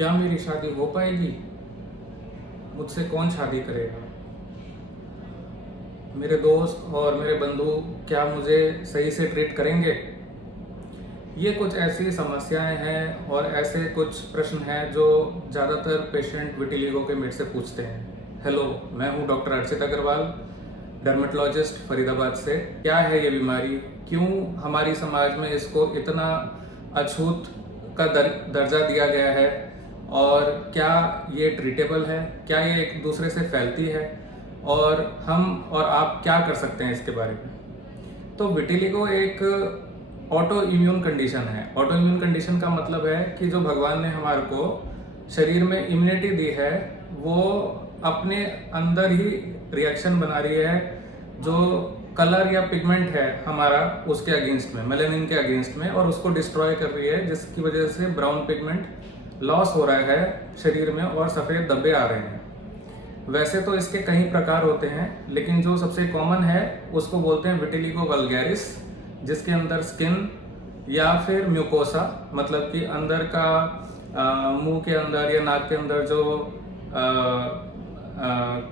क्या मेरी शादी हो पाएगी? मुझसे कौन शादी करेगा? मेरे दोस्त और मेरे बंधु क्या मुझे सही से ट्रीट करेंगे? ये कुछ ऐसी समस्याएं हैं और ऐसे कुछ प्रश्न हैं जो ज़्यादातर पेशेंट विटिलिगो के मेरे से पूछते हैं। हेलो, मैं हूँ डॉक्टर अर्चित अग्रवाल, डर्मेटोलॉजिस्ट फरीदाबाद से। क्या है ये बीमारी? क्यों हमारी समाज में इसको इतना अछूत का दर्जा दिया गया है? और क्या ये ट्रीटेबल है? क्या ये एक दूसरे से फैलती है? और हम और आप क्या कर सकते हैं इसके बारे में? तो विटिलिगो एक ऑटो इम्यून कंडीशन है। ऑटो इम्यून कंडीशन का मतलब है कि जो भगवान ने हमारे को शरीर में इम्यूनिटी दी है, वो अपने अंदर ही रिएक्शन बना रही है जो कलर या पिगमेंट है हमारा, उसके अगेंस्ट में, मेलेनिन के अगेंस्ट में, और उसको डिस्ट्रॉय कर रही है, जिसकी वजह से ब्राउन पिगमेंट लॉस हो रहा है शरीर में और सफ़ेद धब्बे आ रहे हैं। वैसे तो इसके कई प्रकार होते हैं, लेकिन जो सबसे कॉमन है उसको बोलते हैं विटिलिगो वल्गैरिस, जिसके अंदर स्किन या फिर म्यूकोसा, मतलब कि अंदर का मुंह के अंदर या नाक के अंदर जो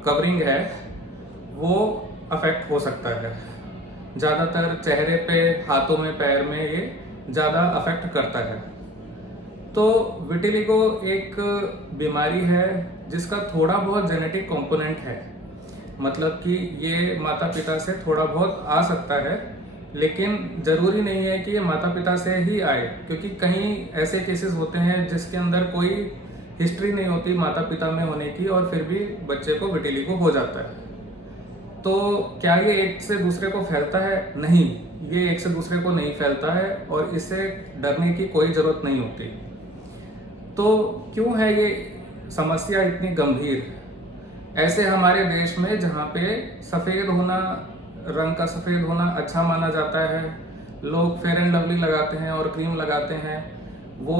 कवरिंग है वो अफेक्ट हो सकता है। ज़्यादातर चेहरे पे, हाथों में, पैर में ये ज़्यादा अफेक्ट करता है। तो विटिलिगो एक बीमारी है जिसका थोड़ा बहुत जेनेटिक कंपोनेंट है, मतलब कि ये माता पिता से थोड़ा बहुत आ सकता है, लेकिन ज़रूरी नहीं है कि ये माता पिता से ही आए, क्योंकि कहीं ऐसे केसेस होते हैं जिसके अंदर कोई हिस्ट्री नहीं होती माता पिता में होने की और फिर भी बच्चे को विटिलिगो हो जाता है। तो क्या ये एक से दूसरे को फैलता है? नहीं, ये एक से दूसरे को नहीं फैलता है और इससे डरने की कोई ज़रूरत नहीं होती। तो क्यों है ये समस्या इतनी गंभीर? ऐसे हमारे देश में जहाँ पे सफ़ेद होना, रंग का सफ़ेद होना अच्छा माना जाता है, लोग फेयर एंड लवली लगाते हैं और क्रीम लगाते हैं, वो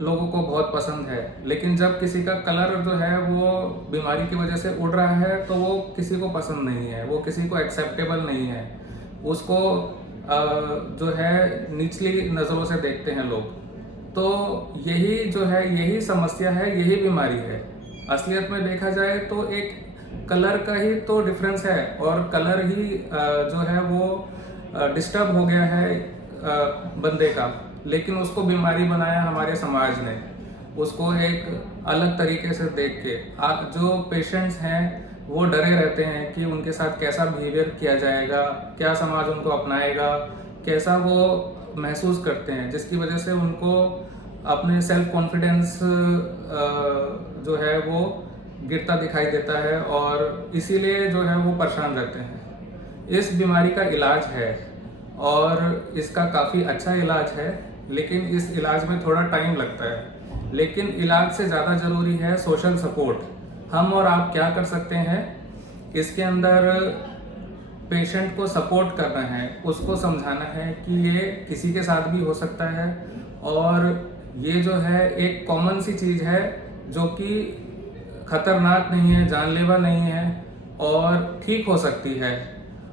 लोगों को बहुत पसंद है। लेकिन जब किसी का कलर जो है वो बीमारी की वजह से उड़ रहा है तो वो किसी को पसंद नहीं है, वो किसी को एक्सेप्टेबल नहीं है, उसको जो है निचली नज़रों से देखते हैं लोग। तो यही जो है, यही समस्या है, यही बीमारी है। असलियत में देखा जाए तो एक कलर का ही तो डिफरेंस है, और कलर ही जो है वो डिस्टर्ब हो गया है बंदे का, लेकिन उसको बीमारी बनाया हमारे समाज ने, उसको एक अलग तरीके से देख के। जो पेशेंट्स हैं वो डरे रहते हैं कि उनके साथ कैसा बिहेवियर किया जाएगा, क्या समाज उनको अपनाएगा, कैसा वो महसूस करते हैं, जिसकी वजह से उनको अपने सेल्फ कॉन्फिडेंस जो है वो गिरता दिखाई देता है, और इसीलिए जो है वो परेशान रहते हैं। इस बीमारी का इलाज है और इसका काफ़ी अच्छा इलाज है, लेकिन इस इलाज में थोड़ा टाइम लगता है। लेकिन इलाज से ज़्यादा ज़रूरी है सोशल सपोर्ट। हम और आप क्या कर सकते हैं इसके अंदर? पेशेंट को सपोर्ट करना है, उसको समझाना है कि ये किसी के साथ भी हो सकता है, और ये जो है एक कॉमन सी चीज़ है जो कि खतरनाक नहीं है, जानलेवा नहीं है और ठीक हो सकती है।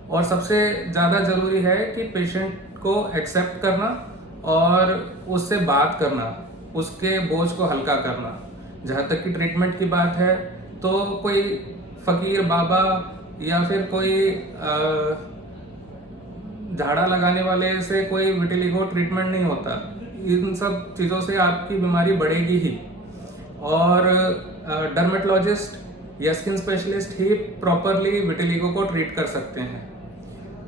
और सबसे ज़्यादा ज़रूरी है कि पेशेंट को एक्सेप्ट करना और उससे बात करना, उसके बोझ को हल्का करना। जहाँ तक कि ट्रीटमेंट की बात है तो कोई फ़कीर बाबा या फिर कोई झाड़ा लगाने वाले से कोई विटिलिगो ट्रीटमेंट नहीं होता। इन सब चीज़ों से आपकी बीमारी बढ़ेगी ही, और डर्मेटोलॉजिस्ट या स्किन स्पेशलिस्ट ही प्रॉपरली विटिलिगो को ट्रीट कर सकते हैं।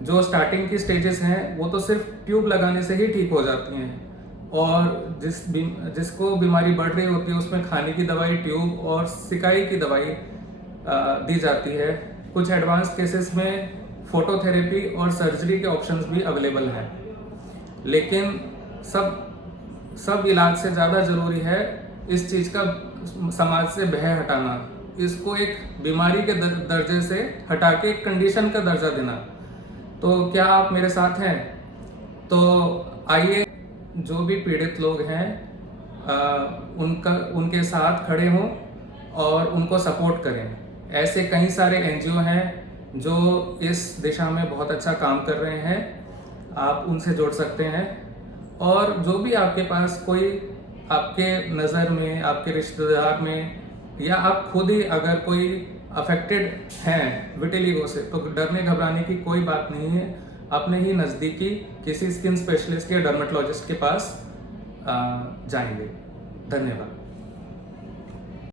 जो स्टार्टिंग की स्टेजेस हैं वो तो सिर्फ ट्यूब लगाने से ही ठीक हो जाती हैं, और जिसको बीमारी बढ़ रही होती है उसमें खाने की दवाई, ट्यूब और सिकाई की दवाई दी जाती है। कुछ एडवांस केसेस में फोटोथेरेपी और सर्जरी के ऑप्शंस भी अवेलेबल हैं। लेकिन सब इलाज से ज़्यादा ज़रूरी है इस चीज़ का समाज से भय हटाना, इसको एक बीमारी के दर्जे से हटा के एक कंडीशन का दर्जा देना। तो क्या आप मेरे साथ हैं? तो आइए, जो भी पीड़ित लोग हैं उनके साथ खड़े हों और उनको सपोर्ट करें। ऐसे कई सारे एनजीओ हैं जो इस दिशा में बहुत अच्छा काम कर रहे हैं, आप उनसे जुड़ सकते हैं। और जो भी आपके पास कोई आपके नज़र में, आपके रिश्तेदार में, या आप खुद ही अगर कोई अफेक्टेड हैं विटिलिगो से, तो डरने घबराने की कोई बात नहीं है। अपने ही नज़दीकी किसी स्किन स्पेशलिस्ट या डर्मेटोलॉजिस्ट के पास जाएंगे। धन्यवाद।